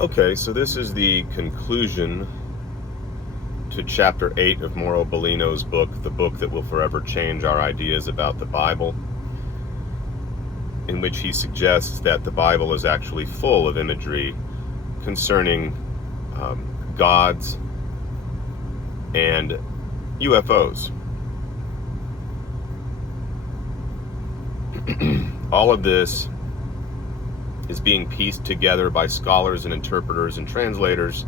Okay, so this is the conclusion to chapter 8 of Mauro Bellino's book, the book that will forever change our ideas about the Bible, in which he suggests that the Bible is actually full of imagery concerning gods and UFOs. All of this is being pieced together by scholars and interpreters and translators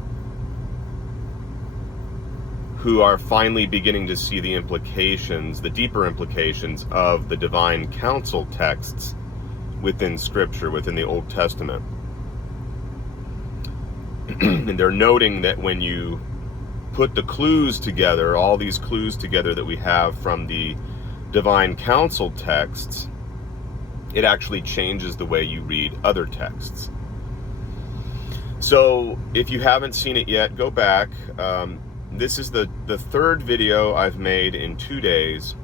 who are finally beginning to see the implications, the deeper implications of the divine council texts within Scripture, within the Old Testament. And they're noting that when you put the clues together, all these clues together that we have from the divine council texts, it actually changes the way you read other texts. So if you haven't seen it yet, go back. This is the third video I've made in 2 days.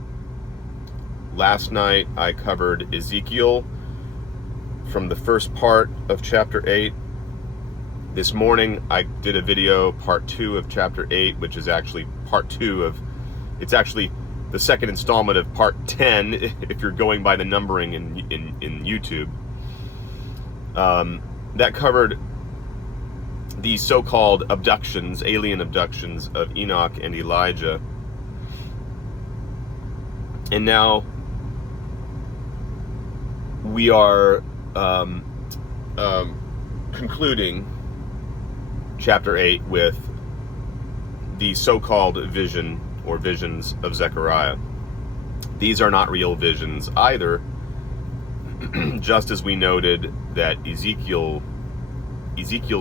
Last night I covered Ezekiel from the first part of chapter 8. This morning I did a video, part 2 of chapter 8, which is actually part 2 of, it's actually the second installment of part 10, if you're going by the numbering in YouTube. That covered the so-called abductions, alien abductions of Enoch and Elijah. And now we are concluding chapter 8 with the so-called vision or visions of Zechariah. These are not real visions either, just as we noted that Ezekiel's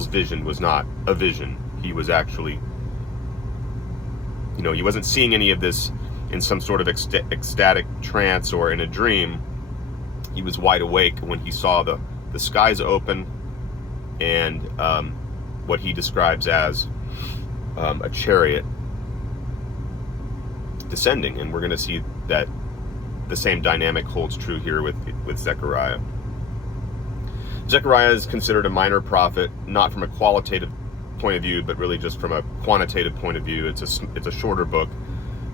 vision was not a vision. He was actually, he wasn't seeing any of this in some sort of ecstatic trance or in a dream. He was wide awake when he saw the skies open and what he describes as a chariot descending, and we're going to see that the same dynamic holds true here with Zechariah. Zechariah is considered a minor prophet, not from a qualitative point of view, but really just from a quantitative point of view. It's a shorter book,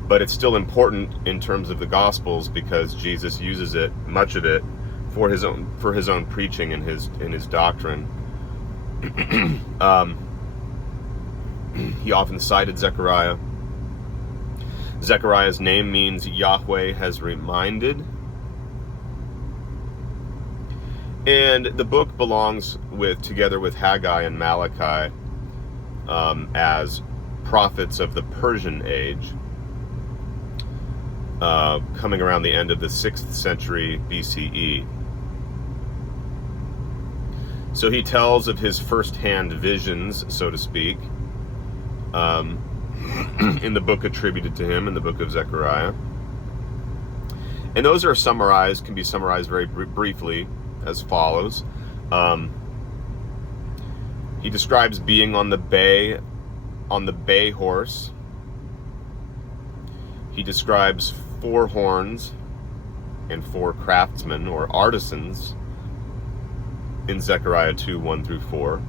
but it's still important in terms of the Gospels because Jesus uses it, much of it, for his own preaching and his doctrine. He often cited Zechariah. Zechariah's name means Yahweh has reminded. And the book belongs together with Haggai and Malachi as prophets of the Persian age, coming around the end of the 6th century BCE. So he tells of his first-hand visions, so to speak, in the book attributed to him, in the book of Zechariah. And those are can be summarized very briefly as follows. He describes being on the bay horse. He describes 4 horns and 4 craftsmen or artisans in Zechariah 2, 1 through 4.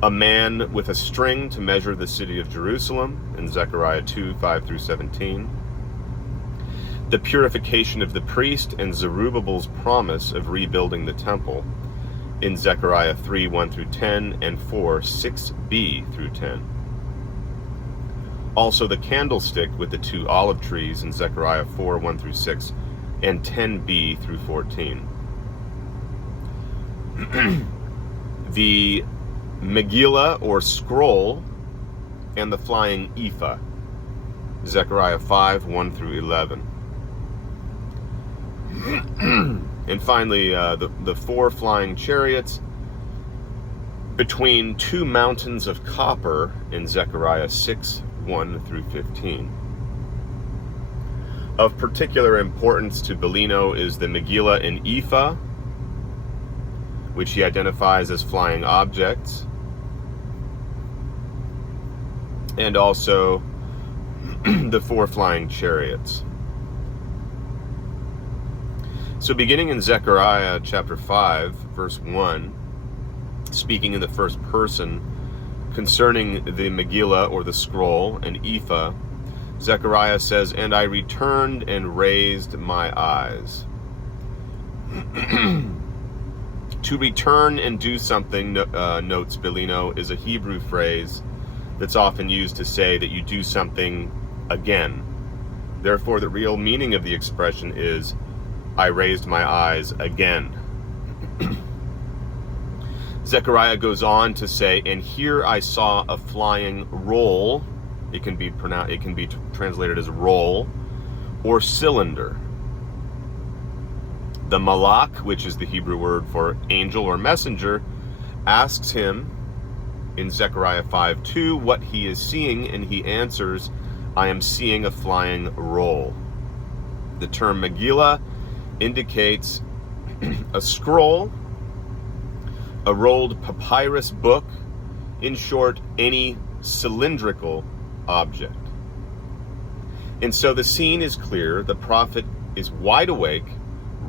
A man with a string to measure the city of Jerusalem in Zechariah 2, 5 through 17. The purification of the priest and Zerubbabel's promise of rebuilding the temple in Zechariah 3, 1 through 10 and 4, 6b through 10. Also the candlestick with the 2 olive trees in Zechariah 4, 1 through 6 and 10b through 14. The Megillah or scroll and the flying ephah, Zechariah 5, 1 through 11. And finally, the 4 flying chariots between 2 mountains of copper in Zechariah 6, 1 through 15. Of particular importance to Bellino is the Megillah and ephah, which he identifies as flying objects, and also the 4 flying chariots. So beginning in Zechariah chapter 5, verse 1, speaking in the first person concerning the Megillah or the scroll and Ephah, Zechariah says, "And I returned and raised my eyes." To return and do something, notes Bellino, is a Hebrew phrase that's often used to say that you do something again. Therefore, the real meaning of the expression is, "I raised my eyes again." Zechariah goes on to say, "And here I saw a flying roll." It can be translated as roll or cylinder. The malach, which is the Hebrew word for angel or messenger, asks him in Zechariah 5:2 what he is seeing, and he answers, "I am seeing a flying roll." The term Megillah indicates a scroll, a rolled papyrus book, in short, any cylindrical object. And so the scene is clear. The prophet is wide awake,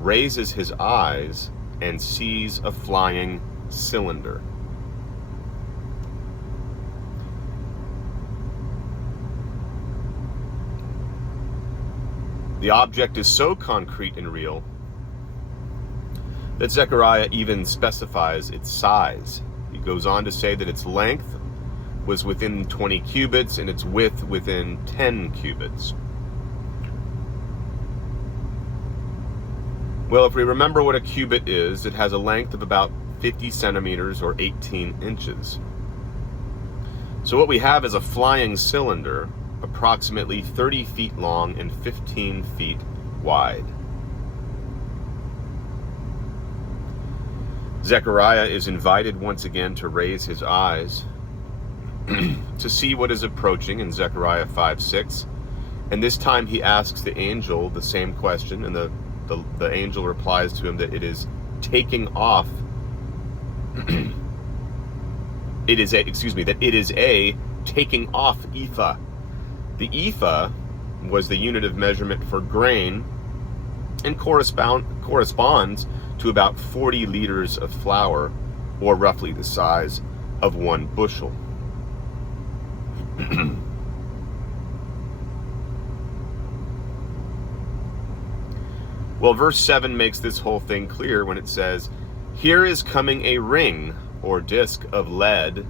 raises his eyes, and sees a flying cylinder. The object is so concrete and real that Zechariah even specifies its size. He goes on to say that its length was within 20 cubits and its width within 10 cubits. Well, if we remember what a cubit is, it has a length of about 50 centimeters or 18 inches. So what we have is a flying cylinder, approximately 30 feet long and 15 feet wide. Zechariah is invited once again to raise his eyes to see what is approaching in Zechariah 5:6, and this time he asks the angel the same question, and the angel replies to him that it is taking off. That it is a taking off ephah. The ephah was the unit of measurement for grain and corresponds to about 40 liters of flour, or roughly the size of one bushel. Well, verse 7 makes this whole thing clear when it says, "Here is coming a ring or disc of lead,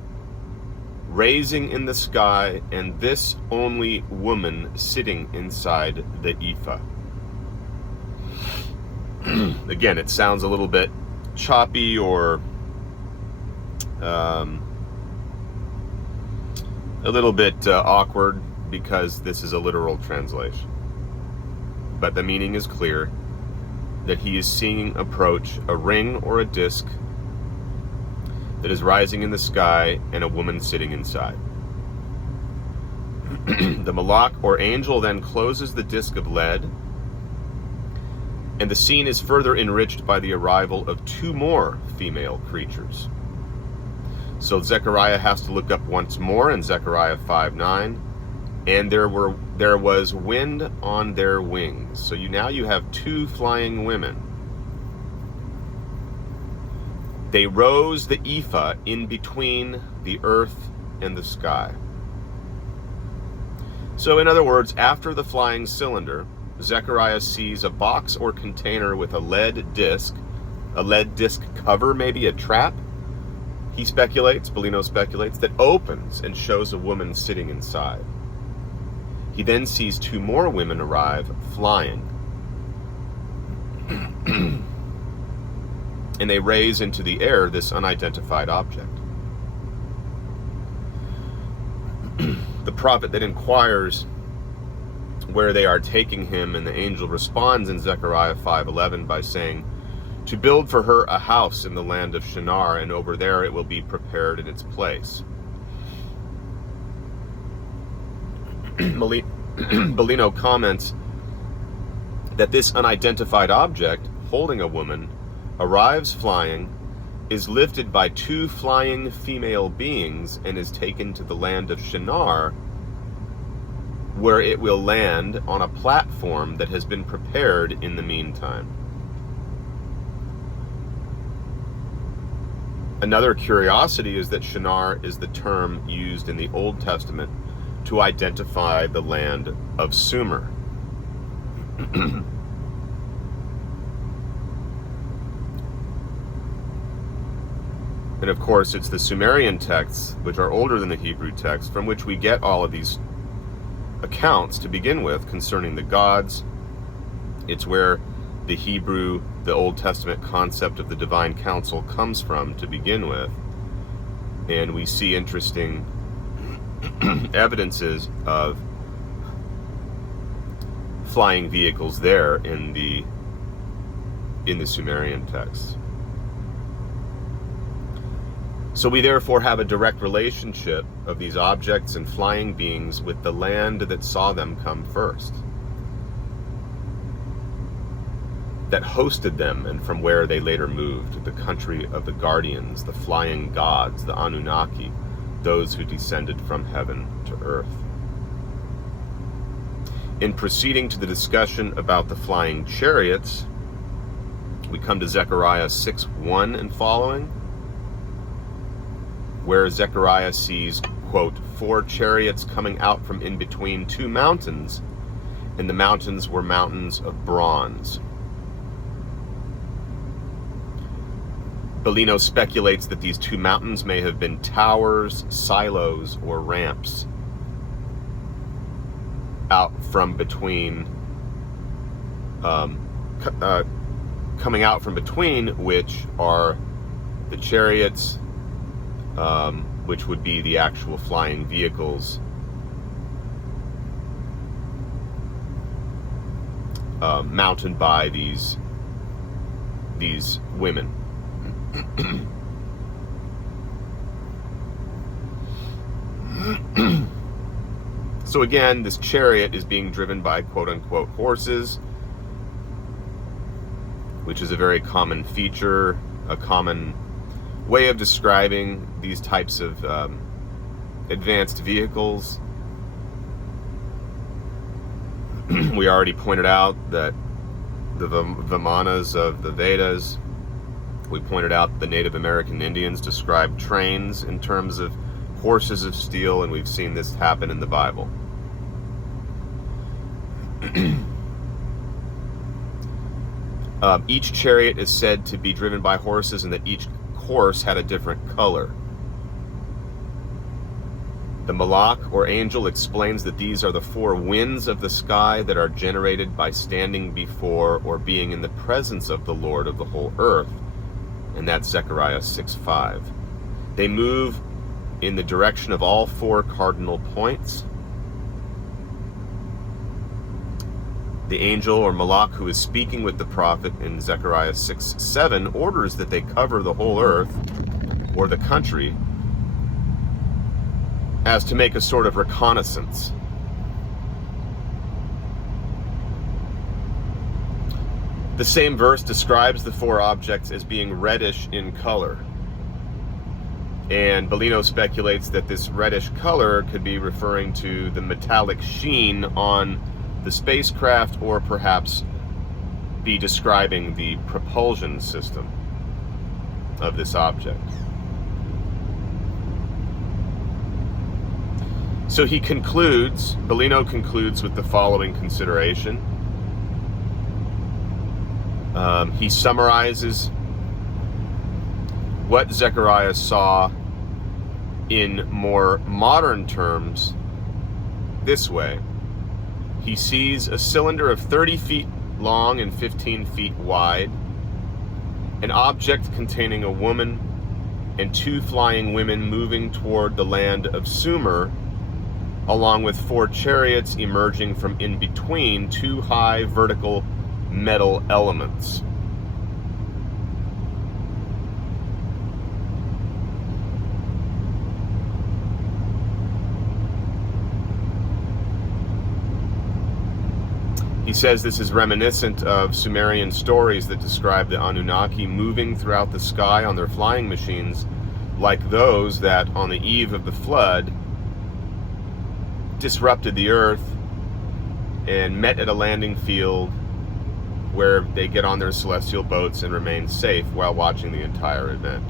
raising in the sky, and this only woman sitting inside the ephah." Again, it sounds a little bit choppy or a little bit awkward because this is a literal translation. But the meaning is clear, that he is seeing approach a ring or a disc that is rising in the sky and a woman sitting inside. The malach or angel then closes the disc of lead, and the scene is further enriched by the arrival of two more female creatures. So Zechariah has to look up once more in Zechariah 5:9, and there was wind on their wings. So now you have two flying women. They rose the ephah in between the earth and the sky. So in other words, after the flying cylinder, Zechariah sees a box or container with a lead disc cover, maybe a trap. Bellino speculates, that opens and shows a woman sitting inside. He then sees two more women arrive flying. And they raise into the air this unidentified object. The prophet then inquires where they are taking him, and the angel responds in Zechariah 5:11 by saying, "To build for her a house in the land of Shinar, and over there it will be prepared in its place." Bellino comments that this unidentified object, holding a woman, arrives flying, is lifted by two flying female beings, and is taken to the land of Shinar, where it will land on a platform that has been prepared in the meantime. Another curiosity is that Shinar is the term used in the Old Testament to identify the land of Sumer. And of course, it's the Sumerian texts, which are older than the Hebrew texts, from which we get all of these accounts to begin with concerning the gods. It's where the Hebrew, the Old Testament concept of the divine council comes from to begin with. And we see interesting evidences of flying vehicles there in the Sumerian texts. So we therefore have a direct relationship of these objects and flying beings with the land that saw them come first, that hosted them, and from where they later moved, the country of the guardians, the flying gods, the Anunnaki, those who descended from heaven to earth. In proceeding to the discussion about the flying chariots, we come to Zechariah 6:1 and following, where Zechariah sees, quote, 4 chariots coming out from in between 2 mountains, and the mountains were mountains of bronze. Bellino speculates that these 2 mountains may have been towers, silos, or ramps out from between, coming out from between which are the chariots, which would be the actual flying vehicles, mounted by these women. So again, this chariot is being driven by quote-unquote horses, which is a very common feature, a common way of describing these types of advanced vehicles. We already pointed out that the Vimanas of the Vedas, we pointed out the Native American Indians described trains in terms of horses of steel, and we've seen this happen in the Bible. Each chariot is said to be driven by horses, and that each horse had a different color. The Malach, or angel, explains that these are the 4 winds of the sky that are generated by standing before or being in the presence of the Lord of the whole earth, and that's Zechariah 6:5. They move in the direction of all 4 cardinal points. The angel or Malach who is speaking with the prophet in Zechariah 6:7 orders that they cover the whole earth, or the country, as to make a sort of reconnaissance. The same verse describes the 4 objects as being reddish in color. And Bellino speculates that this reddish color could be referring to the metallic sheen on the spacecraft, or perhaps be describing the propulsion system of this object. So he concludes, Bellino concludes with the following consideration. He summarizes what Zechariah saw in more modern terms this way. He sees a cylinder of 30 feet long and 15 feet wide, an object containing a woman and 2 flying women moving toward the land of Sumer, along with 4 chariots emerging from in between 2 high vertical metal elements. He says this is reminiscent of Sumerian stories that describe the Anunnaki moving throughout the sky on their flying machines, like those that, on the eve of the flood, disrupted the earth and met at a landing field where they get on their celestial boats and remain safe while watching the entire event.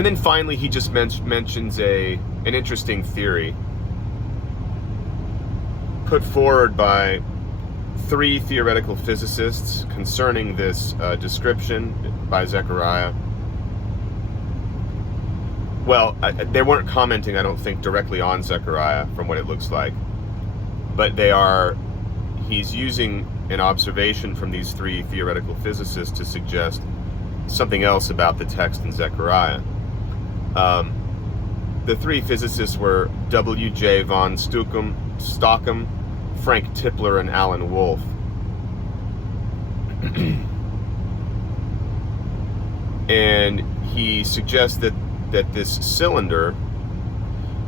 And then finally, he just mentions an interesting theory put forward by 3 theoretical physicists concerning this description by Zechariah. Well, they weren't commenting, I don't think, directly on Zechariah from what it looks like, but he's using an observation from these 3 theoretical physicists to suggest something else about the text in Zechariah. The 3 physicists were W.J. von Stockham, Frank Tipler, and Alan Wolf. And he suggests that this cylinder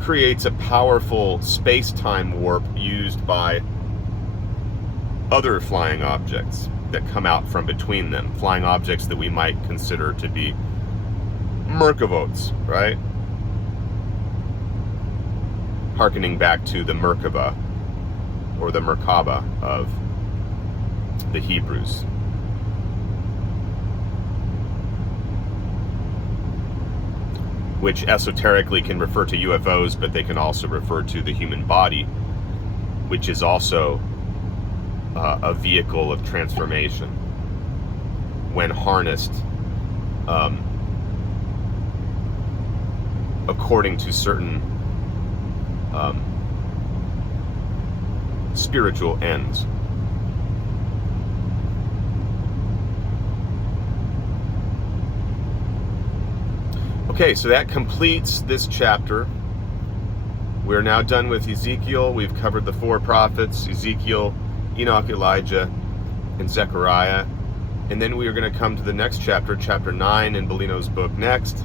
creates a powerful space-time warp used by other flying objects that come out from between them, flying objects that we might consider to be Merkavotes, right? Harkening back to the Merkava, or the Merkaba of the Hebrews. Which esoterically can refer to UFOs, but they can also refer to the human body, which is also a vehicle of transformation when harnessed according to certain spiritual ends. Okay, so that completes this chapter. We're now done with Ezekiel. We've covered the 4 prophets, Ezekiel, Enoch, Elijah, and Zechariah. And then we are going to come to the next chapter, chapter 9 in Bellino's book next,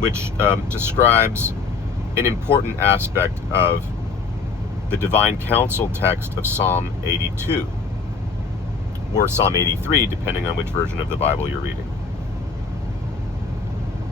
which describes an important aspect of the divine council text of Psalm 82, or Psalm 83, depending on which version of the Bible you're reading.